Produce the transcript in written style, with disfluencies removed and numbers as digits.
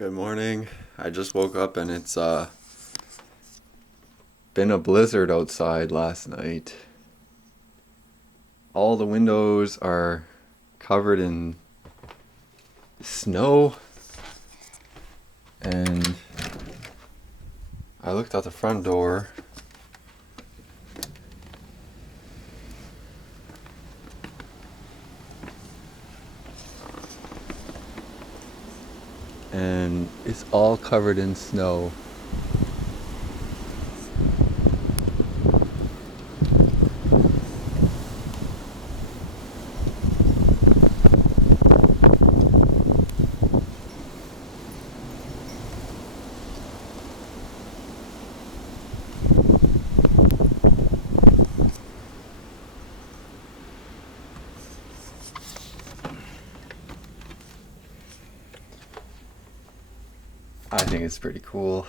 Good morning. I just woke up and it's been a blizzard outside last night. All the windows are covered in snow, and I looked out the front door and it's all covered in snow. I think it's pretty cool.